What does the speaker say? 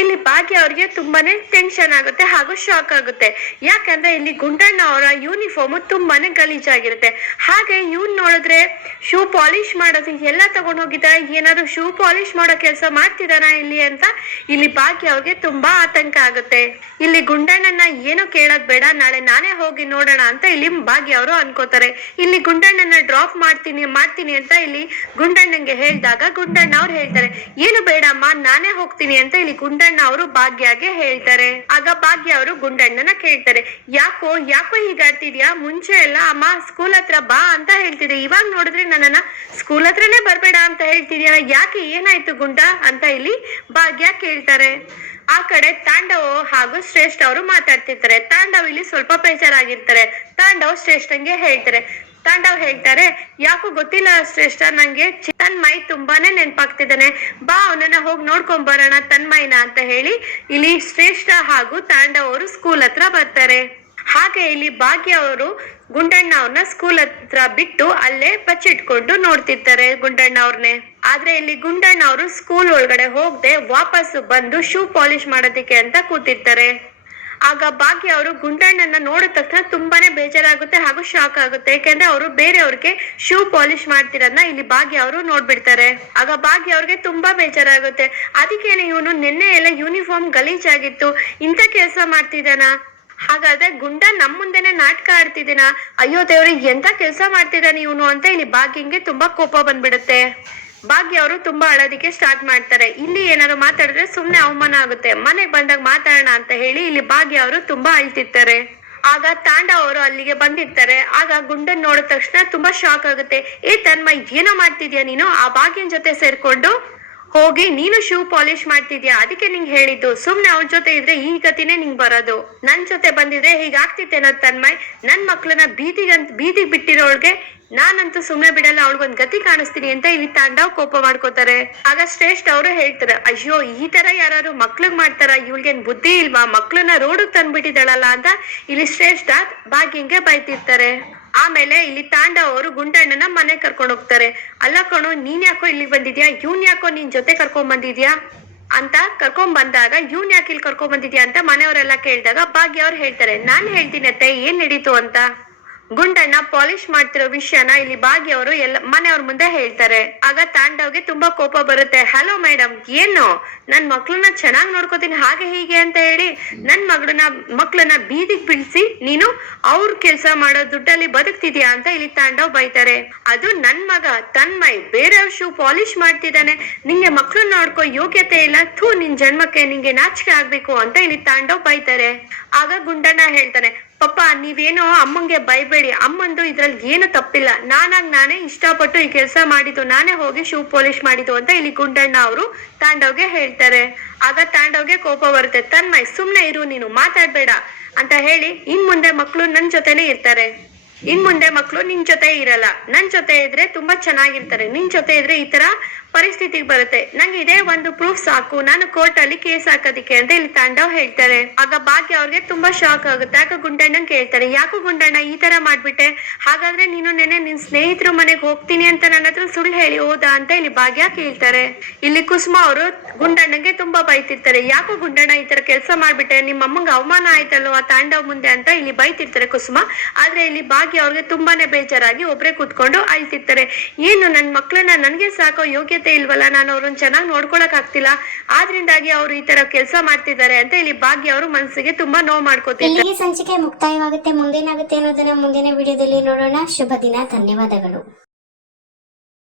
ಇಲ್ಲಿ ಭಾಗ್ಯ ಅವ್ರಿಗೆ ತುಂಬಾನೇ ಟೆನ್ಷನ್ ಆಗುತ್ತೆ ಹಾಗೂ ಶಾಕ್ ಆಗುತ್ತೆ. ಯಾಕಂದ್ರೆ ಇಲ್ಲಿ ಗುಂಡಣ್ಣ ಅವರ ಯೂನಿಫಾರ್ಮ್ ತುಂಬಾನೇ ಗಲೀಜಾಗಿರುತ್ತೆ ಹಾಗೆ ಇವ್ನ್ ನೋಡಿದ್ರೆ ಶೂ ಪಾಲಿಶ್ ಮಾಡೋದು ಎಲ್ಲ ತಗೊಂಡ್ ಹೋಗಿದ್ದ ಏನಾದ್ರು ಶೂ ಪಾಲಿಶ್ ಮಾಡೋ ಕೆಲಸ ಮಾಡ್ತಿದಾನ ಇಲ್ಲಿ ಅಂತ ಇಲ್ಲಿ ಭಾಗ್ಯ ಅವ್ರಿಗೆ ತುಂಬಾ ಆತಂಕ ಆಗುತ್ತೆ. ಇಲ್ಲಿ ಗುಂಡಣ್ಣನ ಏನು ಕೇಳೋದ್ ಬೇಡ. ನಾಳೆ ನಾನೇ ಹೋಗಿ ನೋಡೋಣ ಅಂತ ಇಲ್ಲಿ ಭಾಗ್ಯ ಅವರು ಅನ್ಕೋತಾರೆ. ಇಲ್ಲಿ ಗುಂಡಣ್ಣನ ಡ್ರಾಪ್ ಮಾಡ್ತೀನಿ ಮಾಡ್ತೀನಿ ಅಂತ ಇಲ್ಲಿ ಗುಂಡಣ್ಣಂಗೆ ಹೇಳಿದಾಗ ಗುಂಡಣ್ಣ ಅವ್ರು ಹೇಳ್ತಾರೆ, ಏನು ಬೇಡಮ್ಮ, ನಾನೇ ಹೋಗ್ತೀನಿ ಅಂತ ಇಲ್ಲಿ ಗುಂಡಣ್ಣ ಅವರು ಭಾಗ್ಯಗೆ ಹೇಳ್ತಾರೆ. ಆಗ ಭಾಗ್ಯ ಅವರು ಗುಂಡಣ್ಣನ ಕೇಳ್ತಾರೆ. ಯಾಕೋ ಯಾಕೋ ಹೀಗಾಡ್ತಿದ್ಯಾ ಮುಂಚೆ ಎಲ್ಲ ಅಮ್ಮ ಸ್ಕೂಲ್ ಹತ್ರ ಬಾ ಅಂತ ಹೇಳ್ತಿದ್ದೆ. ಇವಾಗ ನೋಡಿದ್ರೆ ನನ್ನನ್ನ ಸ್ಕೂಲ್ ಹತ್ರನೇ ಬರ್ಬೇಡ ಅಂತ ಹೇಳ್ತಿದ್ಯಾ? ಯಾಕೆ ಏನಾಯ್ತು ಗುಂಡ? ಅಂತ ಇಲ್ಲಿ ಭಾಗ್ಯ ಕೇಳ್ತಾರೆ. ಆ ಕಡೆ ತಾಂಡವ್ ಹಾಗೂ ಶ್ರೇಷ್ಠ ಅವರು ಮಾತಾಡ್ತಿರ್ತಾರೆ. ತಾಂಡವ್ ಇಲ್ಲಿ ಸ್ವಲ್ಪ ಬೇಜಾರಾಗಿರ್ತಾರೆ. ತಾಂಡವ್ ಶ್ರೇಷ್ಠಂಗೆ ಹೇಳ್ತಾರೆ. ತಾಂಡವ್ ಹೇಳ್ತಾರೆ, ಯಾಕೋ ಗೊತ್ತಿಲ್ಲ ಶ್ರೇಷ್ಠ, ನಂಗೆ ಚಿ- ಮೈ ತುಂಬಾನೇ ನೆನ್ಪಾಗ್ತಿದ್ದಾನೆ. ಬಾ, ಅವನನ್ನ ಹೋಗಿ ನೋಡ್ಕೊಂಡ್ ಬರೋಣ ತನ್ಮಯ್ನ ಅಂತ ಹೇಳಿ ಇಲ್ಲಿ ಶ್ರೇಷ್ಠ ಹಾಗೂ ತಾಂಡವ್ ಅವರು ಸ್ಕೂಲ್ ಹತ್ರ ಬರ್ತಾರೆ. ಹಾಗೆ ಇಲ್ಲಿ ಭಾಗ್ಯ ಅವರು ಗುಂಡಣ್ಣ ಅವ್ರನ್ನ ಸ್ಕೂಲ್ ಹತ್ರ ಬಿಟ್ಟು ಅಲ್ಲೇ ಬಚ್ಚಿಟ್ಕೊಂಡು ನೋಡ್ತಿರ್ತಾರೆ ಗುಂಡಣ್ಣ ಅವ್ರನ್ನೇ ಆದ್ರೆ ಇಲ್ಲಿ ಗುಂಡಣ್ಣ ಅವರು ಸ್ಕೂಲ್ ಒಳಗಡೆ ಹೋಗದೆ ವಾಪಸ್ ಬಂದು ಶೂ ಪಾಲಿಶ್ ಮಾಡೋದಕ್ಕೆ ಅಂತ ಕೂತಿರ್ತಾರೆ. ಆಗ ಭಾಗ್ಯ ಅವರು ಗುಂಡಣ್ಣನ ನೋಡಿದ ತಕ್ಷಣ ತುಂಬಾನೇ ಬೇಜಾರಾಗುತ್ತೆ ಹಾಗೂ ಶಾಕ್ ಆಗುತ್ತೆ. ಯಾಕಂದ್ರೆ ಅವರು ಬೇರೆಯವ್ರಿಗೆ ಶೂ ಪಾಲಿಶ್ ಮಾಡ್ತಿರೋದನ್ನ ಇಲ್ಲಿ ಭಾಗ್ಯ ಅವರು ನೋಡ್ಬಿಡ್ತಾರೆ. ಆಗ ಭಾಗ್ಯ ಅವ್ರಿಗೆ ತುಂಬಾ ಬೇಜಾರಾಗುತ್ತೆ. ಅದಕ್ಕೇನೆ ಇವನು ನಿನ್ನೆ ಎಲ್ಲ ಯೂನಿಫಾರ್ಮ್ ಗಲೀಜಾಗಿತ್ತು. ಇಂಥ ಕೆಲಸ ಮಾಡ್ತಿದ್ದಾನ? ಹಾಗಾದ್ರೆ ಗುಂಡ ನಮ್ ಮುಂದೆನೆ ನಾಟಕ ಆಡ್ತಿದ್ದೀನ? ಅಯ್ಯೋ ದೇವ್ರಿಗೆ ಎಂತ ಕೆಲಸ ಮಾಡ್ತಿದ್ದಾನೆ ಇವನು ಅಂತ ಇಲ್ಲಿ ಭಾಗ್ಯಂಗೆ ತುಂಬಾ ಕೋಪ ಬಂದ್ಬಿಡುತ್ತೆ. ಭಾಗ್ಯ ಅವರು ತುಂಬಾ ಅಳೋದಿಕ್ಕೆ ಸ್ಟಾರ್ಟ್ ಮಾಡ್ತಾರೆ. ಇಲ್ಲಿ ಏನಾದ್ರು ಮಾತಾಡಿದ್ರೆ ಸುಮ್ನೆ ಅವಮಾನ ಆಗುತ್ತೆ. ಮನೆಗ್ ಬಂದಾಗ ಮಾತಾಡೋಣ ಅಂತ ಹೇಳಿ ಇಲ್ಲಿ ಭಾಗ್ಯ ಅವರು ತುಂಬಾ ಅಳ್ತಿರ್ತಾರೆ. ಆಗ ತಾಂಡ ಅವರು ಅಲ್ಲಿಗೆ ಬಂದಿರ್ತಾರೆ. ಆಗ ಗುಂಡನ್ ನೋಡಿದ ತಕ್ಷಣ ತುಂಬಾ ಶಾಕ್ ಆಗುತ್ತೆ. ಏ ತನ್ಮ ಏನೋ ಮಾಡ್ತಿದ್ಯಾ ನೀನು? ಆ ಭಾಗ್ಯನ ಜೊತೆ ಸೇರ್ಕೊಂಡು ಹೋಗಿ ನೀನು ಶೂ ಪಾಲಿಶ್ ಮಾಡ್ತಿದ್ಯಾ? ಅದಕ್ಕೆ ನಿಂಗೆ ಹೇಳಿದ್ದು. ಸುಮ್ನೆ ಅವನ ಜೊತೆ ಇದ್ರೆ ಈ ಗತಿನೇ ನಿಂಗ್ ಬರೋದು. ನನ್ ಜೊತೆ ಬಂದಿದ್ರೆ ಹೀಗಾಗ್ತಿತ್ತೇನೋ ತನ್ಮಯ್. ನನ್ ಮಕ್ಳನ್ನ ಬೀದಿಗಂತ ಬೀದಿಗೆ ಬಿಟ್ಟಿರೋಳ್ಗೆ ನಾನಂತೂ ಸುಮ್ನೆ ಬಿಡಲ್ಲ. ಅವಳಿಗೊಂದ್ ಗತಿ ಕಾಣಿಸ್ತೀನಿ ಅಂತ ಇಲ್ಲಿ ತಾಂಡವ್ ಕೋಪ ಮಾಡ್ಕೋತಾರೆ. ಆಗ ಶ್ರೇಷ್ಠ ಅವರು ಹೇಳ್ತಾರೆ, ಅಯ್ಯೋ, ಈ ತರ ಯಾರು ಮಕ್ಳಿಗೆ ಮಾಡ್ತಾರ? ಇವ್ಳಿಗೇನ್ ಬುದ್ಧಿ ಇಲ್ವಾ? ಮಕ್ಳನ್ನ ರೋಡಿಗೆ ತಂದ್ಬಿಟ್ಟಿದ್ದಾಳಲ್ಲ ಅಂತ ಇಲ್ಲಿ ಶ್ರೇಷ್ಠ ಭಾಗ್ಯಂಗೆ ಬೈತಿರ್ತಾರೆ. ಆಮೇಲೆ ಇಲ್ಲಿ ತಾಂಡ ಅವರು ಗುಂಡಣ್ಣನ ಮನೆ ಕರ್ಕೊಂಡು ಹೋಗ್ತಾರೆ. ಅಲ್ಲ ಕಣು, ನೀನ್ ಯಾಕೋ ಇಲ್ಲಿ ಬಂದಿದ್ಯಾ? ಇವ್ನ್ ಯಾಕೋ ನಿನ್ ಜೊತೆ ಕರ್ಕೊಂಡ್ ಬಂದಿದ್ಯಾ? ಅಂತ ಕರ್ಕೊಂಡ್ ಬಂದಾಗ ಇವ್ನ್ ಯಾಕೆ ಇಲ್ಲಿ ಕರ್ಕೊಂಡ್ ಬಂದಿದ್ಯಾ ಅಂತ ಮನೆಯವರೆಲ್ಲ ಕೇಳಿದಾಗ ಭಾಗ್ಯ ಅವ್ರು ಹೇಳ್ತಾರೆ. ನಾನ್ ಹೇಳ್ತೀನಿ ಅತ್ತೆ, ಏನ್ ನಡೀತು ಅಂತ? ಗುಂಡಣ್ಣ ಪಾಲಿಶ್ ಮಾಡ್ತಿರೋ ವಿಷಯನ ಇಲ್ಲಿ ಭಾಗ್ಯ ಅವರು ಎಲ್ಲ ಮನೆಯವ್ರ ಮುಂದೆ ಹೇಳ್ತಾರೆ. ಆಗ ತಾಂಡವ್ಗೆ ತುಂಬಾ ಕೋಪ ಬರುತ್ತೆ. ಹಲೋ ಮೇಡಮ್ ಏನು? ನನ್ ಮಕ್ಳನ್ನ ಚೆನ್ನಾಗಿ ನೋಡ್ಕೋತೀನಿ, ಹಾಗೆ ಹೀಗೆ ಅಂತ ಹೇಳಿ ನನ್ ಮಗಳನ್ನ, ಮಕ್ಳನ್ನ ಬೀದಿಗ್ ಬೀಳ್ಸಿ ನೀನು ಅವ್ರ ಕೆಲ್ಸ ಮಾಡೋ ದುಡ್ಡಲ್ಲಿ ಬದುಕ್ತಿದ್ಯಾ ಅಂತ ಇಲ್ಲಿ ತಾಂಡವ್ ಬೈತಾರೆ. ಅದು ನನ್ ಮಗ ತನ್ಮೈ ಬೇರೆಯವ್ರ ಶೂ ಪಾಲಿಶ್ ಮಾಡ್ತಿದ್ದಾನೆ. ನಿಂಗೆ ಮಕ್ಳನ್ನ ನೋಡ್ಕೋ ಯೋಗ್ಯತೆ ಇಲ್ಲ, ಥೂ ನಿನ್ ಜನ್ಮಕ್ಕೆ ನಿಂಗೆ ನಾಚಿಕೆ ಆಗ್ಬೇಕು ಅಂತ ಇಲ್ಲಿ ತಾಂಡವ್ ಬೈತಾರೆ. ಆಗ ಗುಂಡಣ್ಣ ಹೇಳ್ತಾನೆ ಪಪ್ಪ, ನೀವೇನೋ ಅಮ್ಮಂಗೆ ಬೈಬೇಡಿ. ಅಮ್ಮಂದು ಇದ್ರಲ್ಲಿ ಏನು ತಪ್ಪಿಲ್ಲ. ನಾನಾಗ್ ನಾನೇ ಇಷ್ಟಪಟ್ಟು ಈ ಕೆಲಸ ಮಾಡಿದ್ದು. ನಾನೇ ಹೋಗಿ ಶೂ ಪಾಲಿಶ್ ಮಾಡಿದ್ದು ಅಂತ ಇಲ್ಲಿ ಗುಂಡಣ್ಣ ಅವರು ತಾಂಡವ್ಗೆ ಹೇಳ್ತಾರೆ. ಆಗ ತಾಂಡವ್ಗೆ ಕೋಪ ಬರುತ್ತೆ. ತನ್ಮಯ್, ಸುಮ್ನೆ ಇರು, ನೀನು ಮಾತಾಡ್ಬೇಡ ಅಂತ ಹೇಳಿ ಇನ್ ಮುಂದೆ ಮಕ್ಳು ನನ್ ಜೊತೆನೆ ಇರ್ತಾರೆ. ಇನ್ ಮುಂದೆ ಮಕ್ಳು ನಿನ್ ಜೊತೆ ಇರಲ್ಲ. ನನ್ ಜೊತೆ ಇದ್ರೆ ತುಂಬಾ ಚೆನ್ನಾಗಿರ್ತಾರೆ. ನಿನ್ ಜೊತೆ ಇದ್ರೆ ಈ ತರ ಪರಿಸ್ಥಿತಿಗೆ ಬರುತ್ತೆ. ನಂಗೆ ಇದೇ ಒಂದು ಪ್ರೂಫ್ ಸಾಕು. ನಾನು ಕೋರ್ಟ್ ಅಲ್ಲಿ ಕೇಸ್ ಹಾಕೋದಿಕ್ಕೆ ಅಂತ ಇಲ್ಲಿ ತಾಂಡವ್ ಹೇಳ್ತಾರೆ. ಆಗ ಭಾಗ್ಯ ಅವ್ರಿಗೆ ತುಂಬಾ ಶಾಕ್ ಆಗುತ್ತೆ. ಆಗ ಗುಂಡಣ್ಣ ಕೇಳ್ತಾರೆ. ಯಾಕೋ ಗುಂಡಣ್ಣ ಈ ತರ ಮಾಡ್ಬಿಟ್ಟೆ? ಹಾಗಾದ್ರೆ ನೀನು ನೆನೆ ನಿನ್ ಸ್ನೇಹಿತರ ಮನೆಗೆ ಹೋಗ್ತೀನಿ ಅಂತ ನನ್ನ ಹತ್ರ ಸುಳ್ಳು ಹೇಳಿ ಹೋದಾ ಅಂತ ಇಲ್ಲಿ ಭಾಗ್ಯ ಕೇಳ್ತಾರೆ. ಇಲ್ಲಿ ಕುಸುಮ ಅವರು ಗುಂಡಣ್ಣಗೆ ತುಂಬಾ ಬೈತಿರ್ತಾರೆ. ಯಾಕೋ ಗುಂಡಣ್ಣ ಈ ತರ ಕೆಲಸ ಮಾಡ್ಬಿಟ್ಟೆ? ನಿಮ್ಮ ಅಮ್ಮಂಗೆ ಅವಮಾನ ಆ ತಾಂಡವ್ ಮುಂದೆ ಅಂತ ಇಲ್ಲಿ ಬೈತಿರ್ತಾರೆ ಕುಸುಮ. ಆದ್ರೆ ಇಲ್ಲಿ ಭಾಗ್ಯ ಅವ್ರಿಗೆ ತುಂಬಾನೇ ಬೇಜಾರಾಗಿ ಒಬ್ರೇ ಕೂತ್ಕೊಂಡು ಅಳ್ತಿರ್ತಾರೆ. ಏನು ನನ್ ಮಕ್ಳನ್ನ ನನ್ಗೆ ಸಾಕೋ ಯೋಗ್ಯತೆ ಇಲ್ವಲ್ಲ, ನಾನು ಅವ್ರನ್ನ ಚೆನ್ನಾಗಿ ನೋಡ್ಕೊಳಕ್ ಆಗ್ತಿಲ್ಲ. ಆದ್ರಿಂದಾಗಿ ಅವ್ರು ಈ ತರ ಕೆಲಸ ಮಾಡ್ತಿದ್ದಾರೆ ಅಂತ ಇಲ್ಲಿ ಭಾಗ್ಯ ಅವರು ಮನಸ್ಸಿಗೆ ತುಂಬಾ ನೋವು ಮಾಡ್ಕೋತಿದ್ದಾರೆ. ಇಲ್ಲಿಗೆ ಸಂಚಿಕೆ ಮುಕ್ತಾಯವಾಗುತ್ತೆ. ಮುಂದೇನಾಗುತ್ತೆ ಅನ್ನೋದನ್ನ ಮುಂದಿನ ವಿಡಿಯೋದಲ್ಲಿ ನೋಡೋಣ. ಶುಭ ದಿನ, ಧನ್ಯವಾದಗಳು.